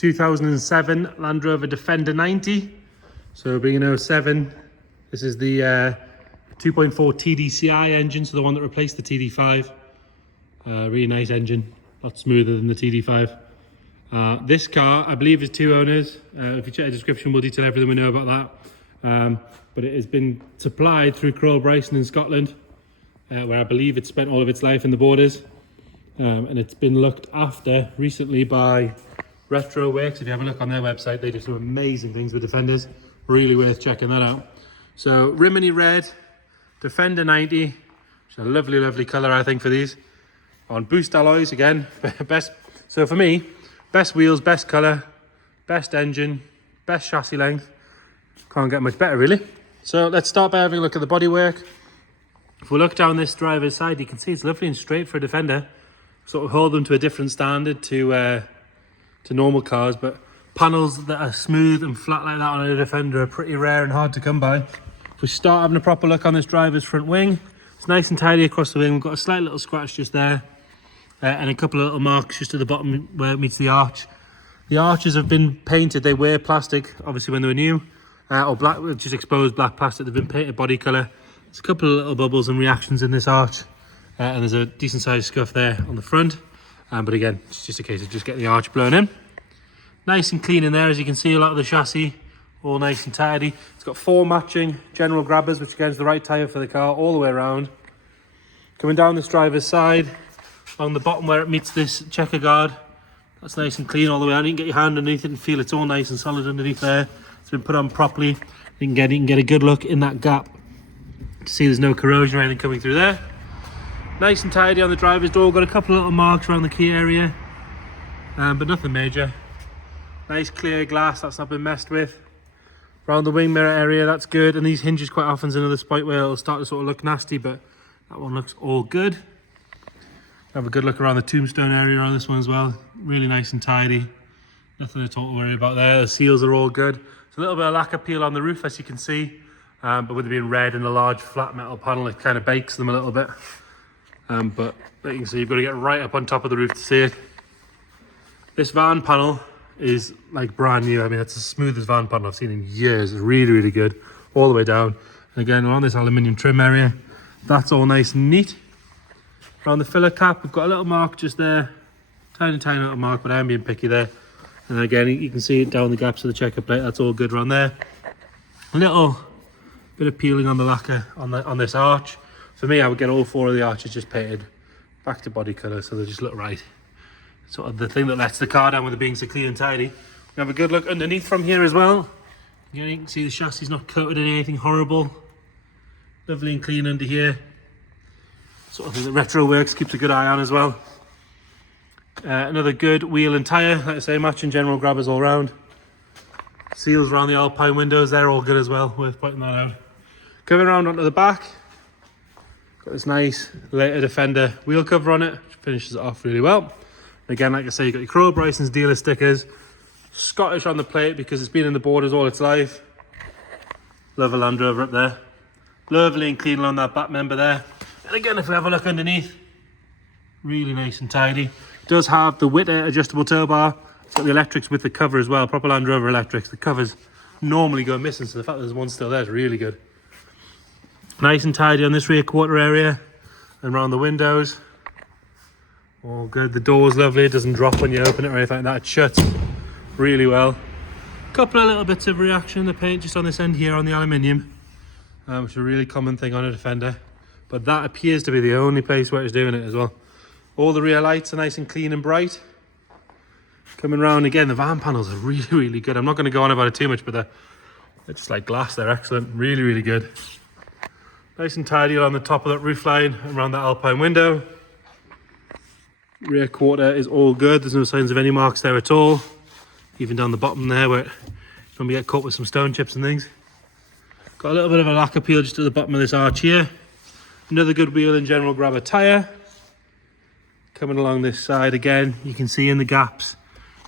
2007 Land Rover Defender 90. So being an 07, this is the 2.4 TDCi engine, so the one that replaced the TD5. Really nice engine, a lot smoother than the TD5. This car, I believe, is 2 owners. If you check the description, we'll detail everything we know about that. But it has been supplied through Crowell Bryson in Scotland, where I believe it spent all of its life in the borders. And it's been looked after recently by Retro Works. If you have a look on their website, they do some amazing things with Defenders. Really worth checking that out. So Rimini Red, Defender 90, which is a lovely, lovely colour, I think, for these. On Boost alloys again, best. So for me, best wheels, best colour, best engine, best chassis length. Can't get much better, really. So let's start by having a look at the bodywork. If we look down this driver's side, you can see it's lovely and straight for a Defender. Sort of hold them to a different standard to normal cars, but panels that are smooth and flat like that on a Defender are pretty rare and hard to come by. If we start having a proper look on this driver's front wing, it's nice and tidy across the wing. We've got a slight little scratch just there, and a couple of little marks just at the bottom where it meets the arch. The arches have been painted. They were plastic, obviously, when they were new, or black, just exposed black plastic. They've been painted body colour. There's a couple of little bubbles and reactions in this arch. And there's a decent sized scuff there on the front, but again, it's just a case of just getting the arch blown in. Nice and clean in there, as you can see. A lot of the chassis all nice and tidy. It's got 4 matching general grabbers, which again is the right tyre for the car all the way around. Coming down this driver's side, along the bottom where it meets this checker guard, that's nice and clean all the way out. You can get your hand underneath it and feel it's all nice and solid underneath there. It's been put on properly. You can get a good look in that gap to see there's no corrosion or anything coming through there. Nice and tidy on the driver's door. Got a couple of little marks around the key area, but nothing major. Nice clear glass, that's not been messed with. Around the wing mirror area, that's good. And these hinges quite often is another spot where it'll start to sort of look nasty, but that one looks all good. Have a good look around the tombstone area on this one as well. Really nice and tidy. Nothing at all to worry about there. The seals are all good. There's a little bit of lacquer peel on the roof, as you can see, but with it being red and a large flat metal panel, it kind of bakes them a little bit. But you can see you've got to get right up on top of the roof to see it. This van panel is like brand new. I mean, it's the smoothest van panel I've seen in years. It's really, really good all the way down. And again, on this aluminium trim area, that's all nice and neat. Around the filler cap, we've got a little mark just there. Tiny, tiny little mark, but I'm being picky there. And again, you can see it down the gaps of the checker plate. That's all good around there. A little bit of peeling on the lacquer on this arch. For me, I would get all 4 of the arches just painted back to body colour, so they just look right. Sort of the thing that lets the car down with it being so clean and tidy. We have a good look underneath from here as well. You can see the chassis is not coated in anything horrible. Lovely and clean under here. Sort of thing that Retro Works keeps a good eye on as well. Another good wheel and tyre, like I say, matching general grabbers all round. Seals around the Alpine windows, they're all good as well, worth pointing that out. Coming around onto the back, got this nice later Defender wheel cover on it, which finishes it off really well. Again, like I say, you've got your Crowell Bryson's dealer stickers. Scottish on the plate because it's been in the borders all its life. Love a Land Rover up there. Lovely and clean along that back member there. And again, if we have a look underneath, really nice and tidy. It does have the Witter adjustable tow bar. It's got the electrics with the cover as well. Proper Land Rover electrics. The covers normally go missing, so the fact that there's one still there is really good. Nice and tidy on this rear quarter area and around the windows. All good. The door's lovely. It doesn't drop when you open it or anything like that. It shuts really well. Couple of little bits of reaction in the paint just on this end here on the aluminium, which is a really common thing on a Defender. But that appears to be the only place where it's doing it as well. All the rear lights are nice and clean and bright. Coming around again, the van panels are really, really good. I'm not going to go on about it too much, but they're just like glass. They're excellent. Really, really good. Nice and tidy on the top of that roof line, around that Alpine window. Rear quarter is all good. There's no signs of any marks there at all. Even down the bottom there where you normally get caught with some stone chips and things. Got a little bit of a lacquer peel just at the bottom of this arch here. Another good wheel and general grabber tyre. Coming along this side again, you can see in the gaps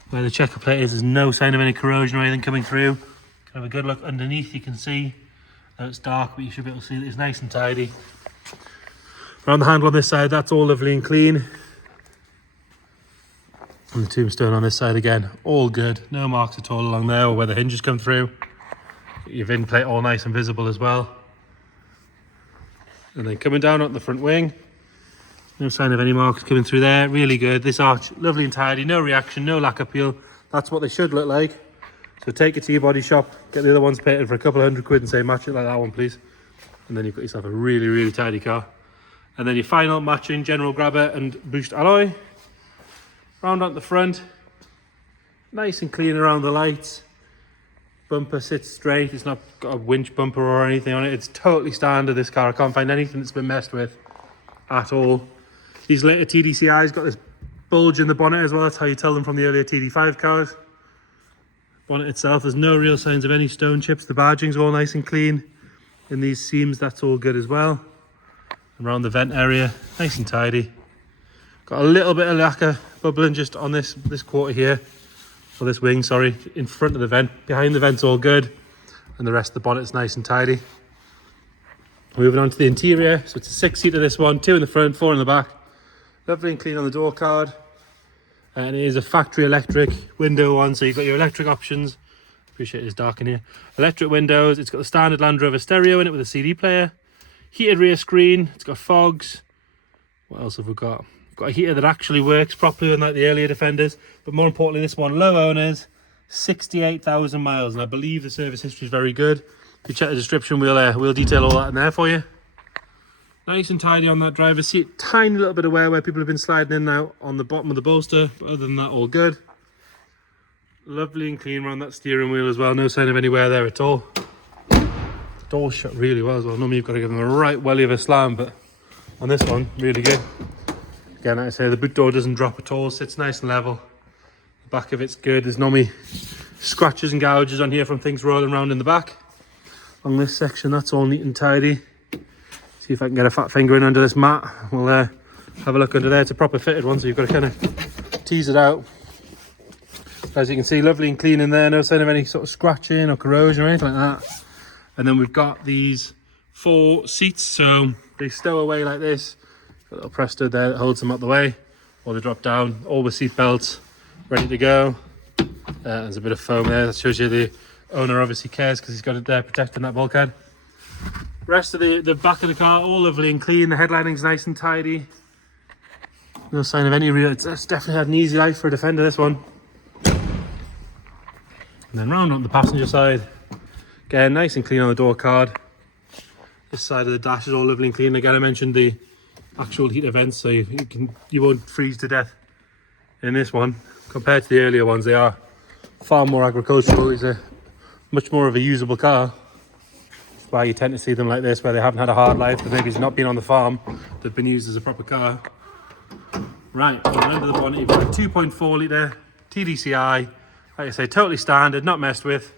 where the checker plate is, there's no sign of any corrosion or anything coming through. Can have a good look underneath. You can see that it's dark, but you should be able to see that it's nice and tidy. Around the handle on this side, that's all lovely and clean. And the tombstone on this side again, all good. No marks at all along there or where the hinges come through. Your VIN plate all nice and visible as well. And then coming down on the front wing, no sign of any marks coming through there. Really good. This arch, lovely and tidy. No reaction, no lack appeal. That's what they should look like. So take it to your body shop, get the other ones painted for a couple of £100 and say match it like that one, please. And then you've got yourself a really, really tidy car. And then your final matching general grabber and boost alloy. Round out the front, nice and clean around the lights. Bumper sits straight, it's not got a winch bumper or anything on it. It's totally standard, this car. I can't find anything that's been messed with at all. These later TDCI's got this bulge in the bonnet as well. That's how you tell them from the earlier TD5 cars. Bonnet itself, there's no real signs of any stone chips. The badging's all nice and clean. In these seams, that's all good as well. Around the vent area, nice and tidy. Got a little bit of lacquer bubbling just on this quarter here, or this wing, sorry, in front of the vent. Behind the vent's all good, and the rest of the bonnet's nice and tidy. Moving on to the interior, so it's a 6-seater this one, 2 in the front, 4 in the back. Lovely and clean on the door card, and it is a factory electric window one, so you've got your electric options. Appreciate it's dark in here. Electric windows, it's got the standard Land Rover stereo in it with a CD player. Heated rear screen, it's got fogs. What else have we got? We've got a heater that actually works properly, unlike the earlier Defenders. But more importantly, this one, low owners, 68,000 miles. And I believe the service history is very good. If you check the description, we'll detail all that in there for you. Nice and tidy on that driver's seat. Tiny little bit of wear where people have been sliding in and out on the bottom of the bolster. But other than that, all good. Lovely and clean around that steering wheel as well. No sign of any wear there at all. Doors shut really well as well. Normally you've got to give them a right welly of a slam, but on this one, really good. Again, like I say, the boot door doesn't drop at all, sits nice and level. The back of it's good. There's normally scratches and gouges on here from things rolling around in the back. On this section, that's all neat and tidy. See if I can get a fat finger in under this mat. We'll have a look under there. It's a proper fitted one, so you've got to kind of tease it out. As you can see, lovely and clean in there. No sign of any sort of scratching or corrosion or anything like that. And then we've got these 4 seats, so they stow away like this. Got a little press stud there that holds them out the way, or they drop down. All with seat belts ready to go. There's a bit of foam there that shows you the owner obviously cares because he's got it there protecting that bulkhead. Rest of the back of the car, all lovely and clean. The headlighting's nice and tidy. No sign of any real. It's definitely had an easy life for a Defender, this one. And then round on the passenger side. Again, nice and clean on the door card. This side of the dash is all lovely and clean. Again, I mentioned the actual heater vents, so you won't freeze to death in this one. Compared to the earlier ones, they are far more agricultural. It's a much more of a usable car. That's why you tend to see them like this, where they haven't had a hard life, but maybe it's not been on the farm. They've been used as a proper car. Right, on the end of the bonnet, you've got a 2.4 litre TDCI. Like I say, totally standard, not messed with.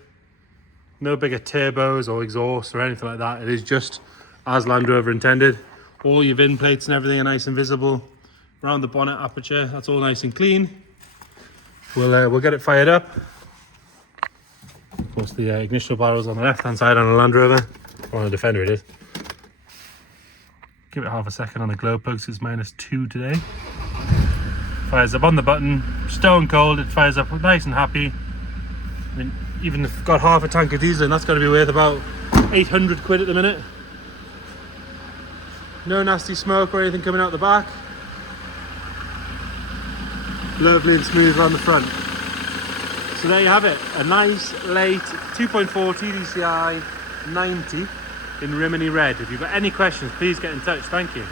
No bigger turbos or exhaust or anything like that. It is just as Land Rover intended. All your VIN plates and everything are nice and visible. Around the bonnet aperture, that's all nice and clean. We'll get it fired up. Of course, the ignition barrel's on the left-hand side on a Land Rover, or on a Defender it is. Give it half a second on the glow plug, so it's -2 today. Fires up on the button, stone cold. It fires up nice and happy. I mean, even if you've got half a tank of diesel, and that's got to be worth about 800 quid at the minute. No nasty smoke or anything coming out the back. Lovely and smooth around the front. So there you have it, a nice late 2.4 TDCI 90 in Rimini Red. If you've got any questions, please get in touch. Thank you.